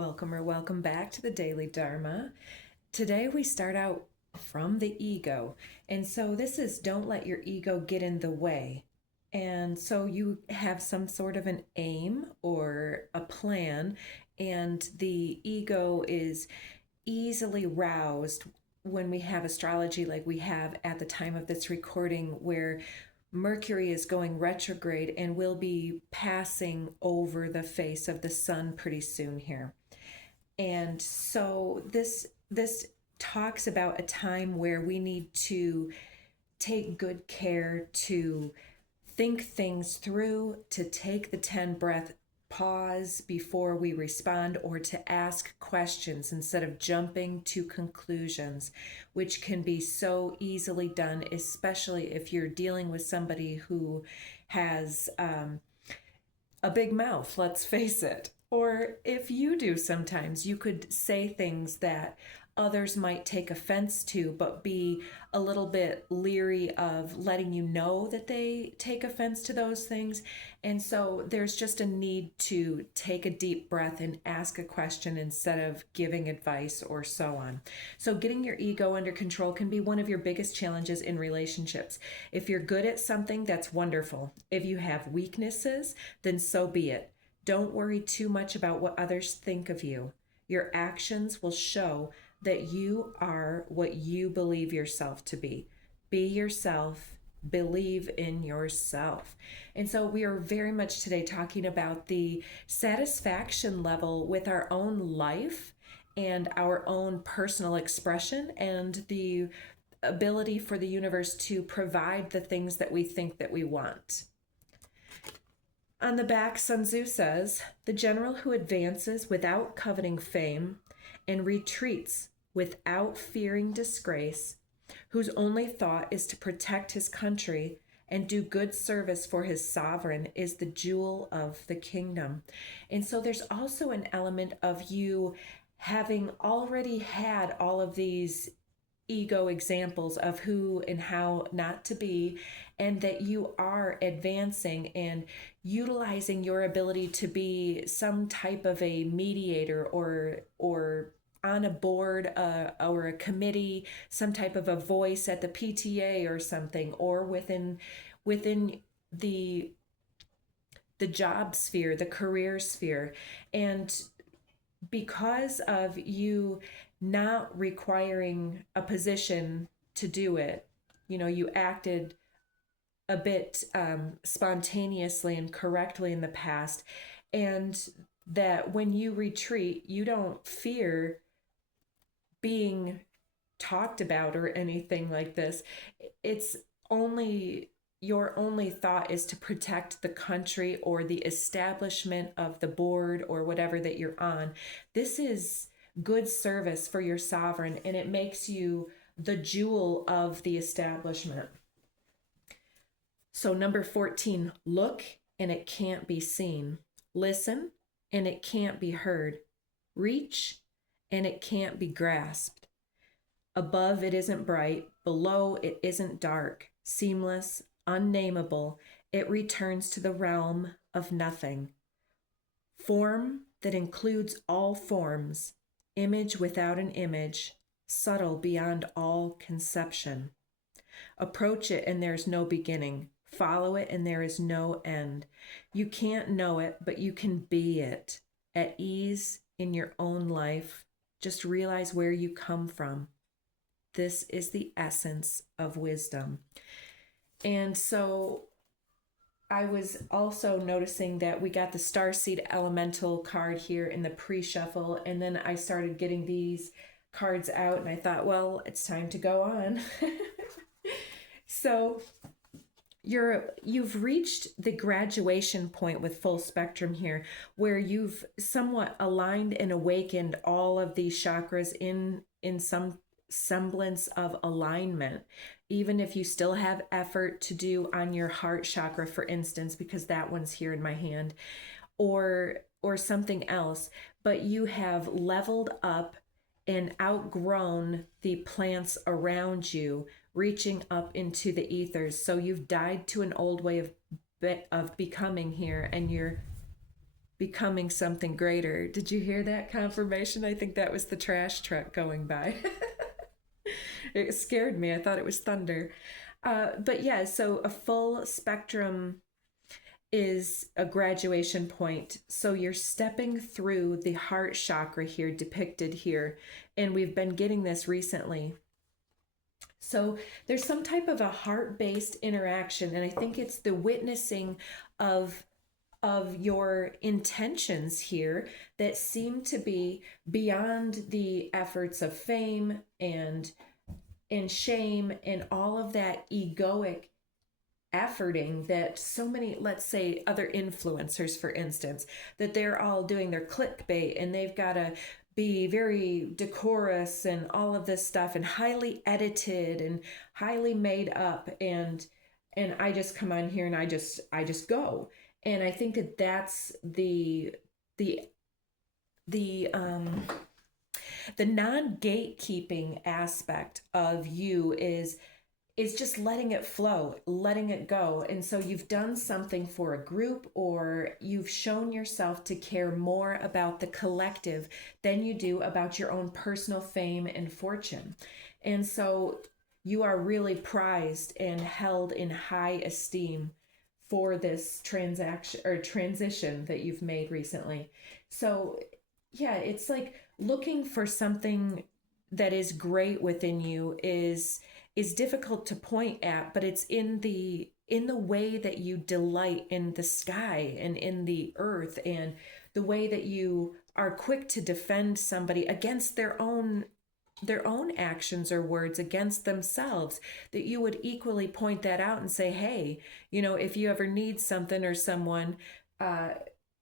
Welcome or welcome back to the Daily Dharma. Today we start out from the ego. And so this is don't let your ego get in the way. And so you have some sort of an aim or a plan, and the ego is easily roused when we have astrology like we have at the time of this recording, where Mercury is going retrograde and will be passing over the face of the sun pretty soon here. And so this talks about a time where we need to take good care to think things through, to take the 10 breath pause before we respond, or to ask questions instead of jumping to conclusions, which can be so easily done, especially if you're dealing with somebody who has a big mouth, let's face it. Or if you do sometimes, you could say things that others might take offense to, but be a little bit leery of letting you know that they take offense to those things. And so there's just a need to take a deep breath and ask a question instead of giving advice or so on. So getting your ego under control can be one of your biggest challenges in relationships. If you're good at something, that's wonderful. If you have weaknesses, then so be it. Don't worry too much about what others think of you. Your actions will show that you are what you believe yourself to be. Be yourself, believe in yourself. And so we are very much today talking about the satisfaction level with our own life and our own personal expression, and the ability for the universe to provide the things that we think that we want. On the back, Sun Tzu says, "The general who advances without coveting fame and retreats without fearing disgrace, whose only thought is to protect his country and do good service for his sovereign, is the jewel of the kingdom." And so there's also an element of you having already had all of these ego examples of who and how not to be, and that you are advancing and utilizing your ability to be some type of a mediator or on a board or a committee, some type of a voice at the PTA or something, or within the job sphere, the career sphere. And because of you not requiring a position to do it, you acted a bit spontaneously and correctly in the past, and that when you retreat, you don't fear being talked about or anything like this. It's only your only thought is to protect the country or the establishment of the board or whatever that you're on. This is good service for your sovereign, and it makes you the jewel of the establishment. So number 14, look and it can't be seen. Listen and it can't be heard. Reach and it can't be grasped. Above it isn't bright, below it isn't dark, seamless, unnameable. It returns to the realm of nothing. Form that includes all forms, image without an image, subtle beyond all conception. Approach it and there's no beginning. Follow it and there is no end. You can't know it, but you can be it. At ease in your own life, just realize where you come from. This is the essence of wisdom. And so I was also noticing that we got the Starseed Elemental card here in the pre-shuffle, and then I started getting these cards out, and I thought, well, it's time to go on. So you've reached the graduation point with full spectrum here, where you've somewhat aligned and awakened all of these chakras in some semblance of alignment, even if you still have effort to do on your heart chakra, for instance, because that one's here in my hand, or something else. But you have leveled up and outgrown the plants around you, reaching up into the ethers. So you've died to an old way of becoming here, and you're becoming something greater. Did you hear that confirmation? I think that was the trash truck going by. It scared me. I thought it was thunder. But yeah, so a full spectrum is a graduation point. So you're stepping through the heart chakra here, depicted here. And we've been getting this recently. So there's some type of a heart-based interaction, and I think it's the witnessing of your intentions here that seem to be beyond the efforts of fame and shame and all of that egoic efforting that so many, let's say other influencers, for instance, that they're all doing their clickbait and they've got to be very decorous and all of this stuff and highly edited and highly made up, and I just come on here and I just go. And I think that that's the non-gatekeeping aspect of you is just letting it flow, letting it go. And so you've done something for a group, or you've shown yourself to care more about the collective than you do about your own personal fame and fortune. And so you are really prized and held in high esteem for this transaction or transition that you've made recently. So yeah, it's like looking for something that is great within you is difficult to point at, but it's in the way that you delight in the sky and in the earth, and the way that you are quick to defend somebody against their own actions or words against themselves, that you would equally point that out and say, hey, if you ever need something or someone,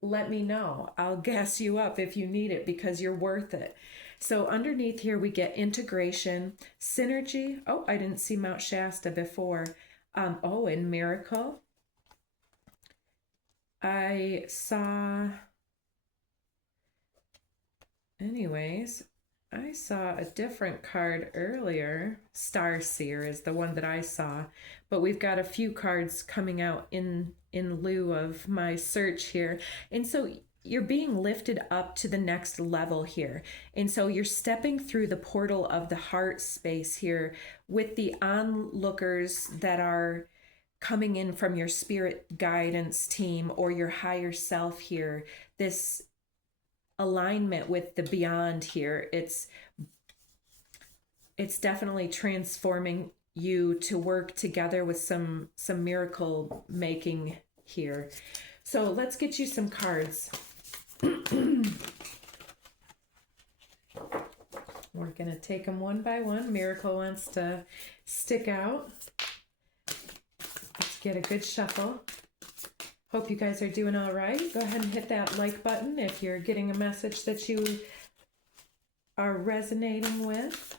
let me know. I'll gas you up if you need it, because you're worth it. So underneath here, we get integration, synergy. Oh, I didn't see Mount Shasta before. And miracle. I saw a different card earlier. Starseer is the one that I saw, but we've got a few cards coming out in lieu of my search here. And so you're being lifted up to the next level here. And so you're stepping through the portal of the heart space here with the onlookers that are coming in from your spirit guidance team or your higher self here. This alignment with the beyond here. It's definitely transforming you to work together with some miracle making here. So let's get you some cards. We're going to take them one by one. Miracle wants to stick out. Let's get a good shuffle. Hope you guys are doing all right. Go ahead and hit that like button if you're getting a message that you are resonating with.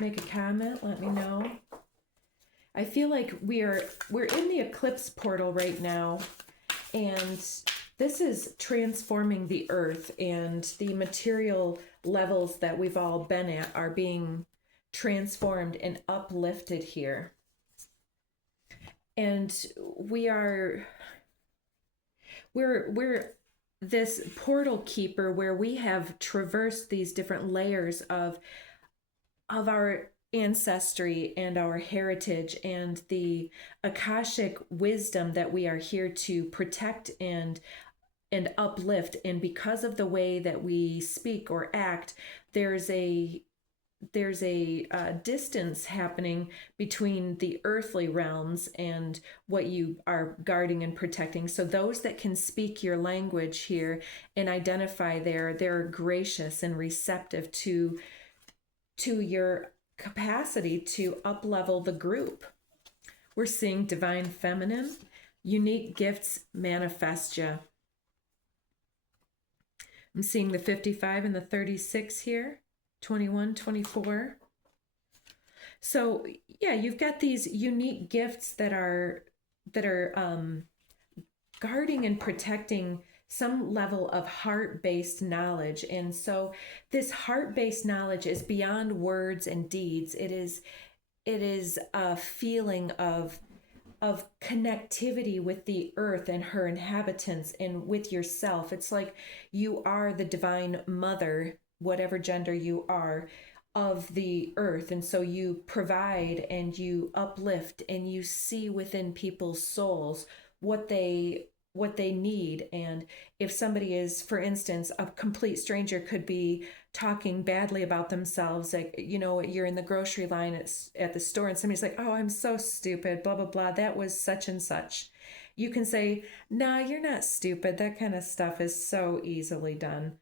Make a comment, let me know. I feel like we're in the eclipse portal right now, and this is transforming the earth, and the material levels that we've all been at are being transformed and uplifted here. And we're this portal keeper where we have traversed these different layers of our ancestry and our heritage and the Akashic wisdom that we are here to protect and uplift. And because of the way that we speak or act, there's a distance happening between the earthly realms and what you are guarding and protecting. So those that can speak your language here and identify they're gracious and receptive to your capacity to up-level the group. We're seeing divine feminine, unique gifts manifest you. I'm seeing the 55 and the 36 here, 21, 24. So yeah, you've got these unique gifts that are guarding and protecting some level of heart-based knowledge. And so this heart-based knowledge is beyond words and deeds. It is a feeling of of connectivity with the earth and her inhabitants and with yourself. It's like you are the divine mother, whatever gender you are, of the earth. And so you provide and you uplift and you see within people's souls what they need. And if somebody is, for instance, a complete stranger could be talking badly about themselves, like, you know, you're in the grocery line at the store and somebody's like, oh, I'm so stupid, blah blah blah, that was such and such. You can say, nah, you're not stupid, that kind of stuff is so easily done,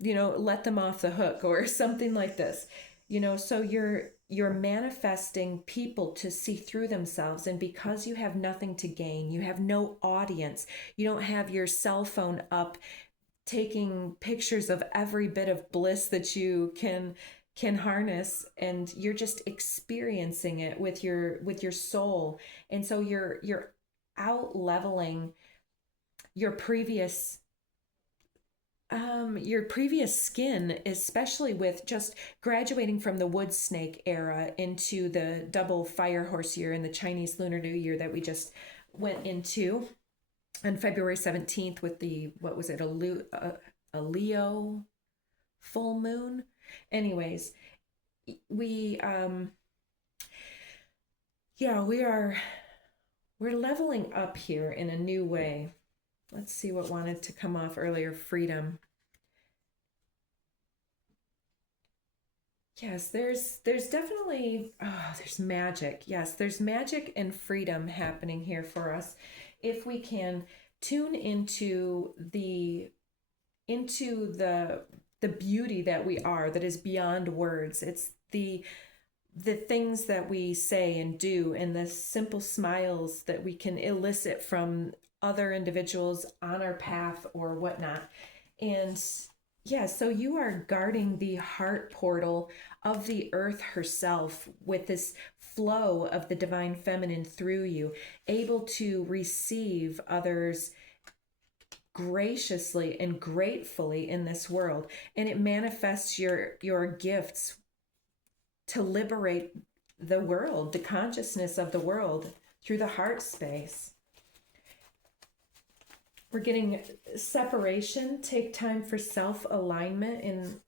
you know, let them off the hook or something like this, you know. So you're manifesting people to see through themselves. And because you have nothing to gain, you have no audience, you don't have your cell phone up taking pictures of every bit of bliss that you can harness, and you're just experiencing it with your soul. And so you're out leveling your previous skin, especially with just graduating from the wood snake era into the double fire horse year in the Chinese Lunar New Year that we just went into on February 17th with the, what was it, a Leo full moon. Anyways, we're leveling up here in a new way. Let's see what wanted to come off earlier. Freedom. Yes, there's definitely, there's magic. Yes, there's magic and freedom happening here for us if we can tune into the beauty that we are, that is beyond words. It's the things that we say and do, and the simple smiles that we can elicit from other individuals on our path or whatnot. And yeah, so you are guarding the heart portal of the earth herself with this flow of the divine feminine through you, able to receive others graciously and gratefully in this world. And it manifests your gifts to liberate the world, the consciousness of the world through the heart space. We're getting separation, take time for self-alignment, in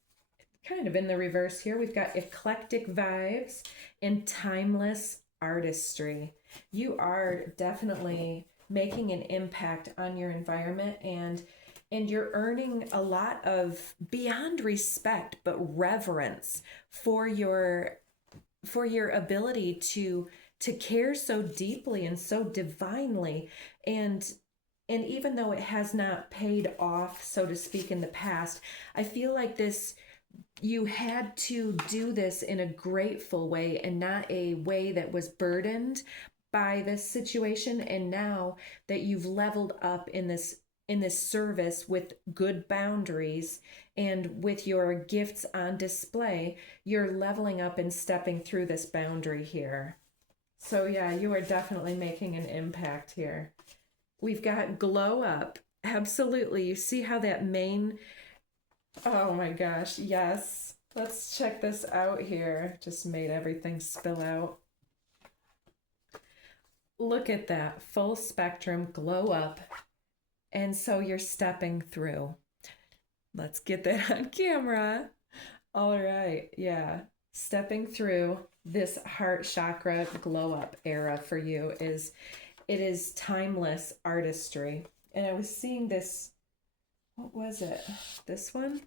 kind of in the reverse here. We've got eclectic vibes and timeless artistry. You are definitely making an impact on your environment, and you're earning a lot of, beyond respect, but reverence for your ability to care so deeply and so divinely. And even though it has not paid off, so to speak, in the past, I feel like you had to do this in a grateful way and not a way that was burdened by this situation. And now that you've leveled up in this service with good boundaries and with your gifts on display, you're leveling up and stepping through this boundary here. So yeah, you are definitely making an impact here. We've got glow up. Absolutely. You see how that main, oh my gosh, yes. Let's check this out here. Just made everything spill out. Look at that full spectrum glow up. And so you're stepping through. Let's get that on camera. All right. Yeah. Stepping through this heart chakra glow up era for you is timeless artistry. And I was seeing this, what was it? This one?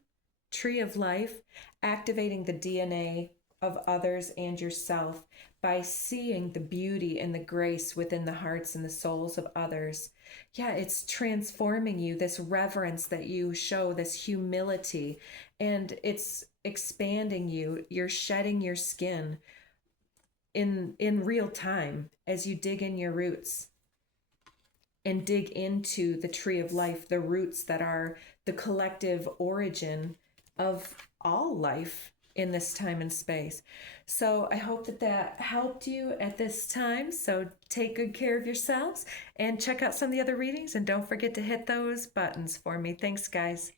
Tree of Life, activating the DNA of others and yourself by seeing the beauty and the grace within the hearts and the souls of others. Yeah, it's transforming you, this reverence that you show, this humility, and it's expanding you. You're shedding your skin in real time as you dig in your roots and dig into the tree of life, the roots that are the collective origin of all life in this time and space. So I hope that helped you at this time. So take good care of yourselves and check out some of the other readings, and don't forget to hit those buttons for me. Thanks, guys.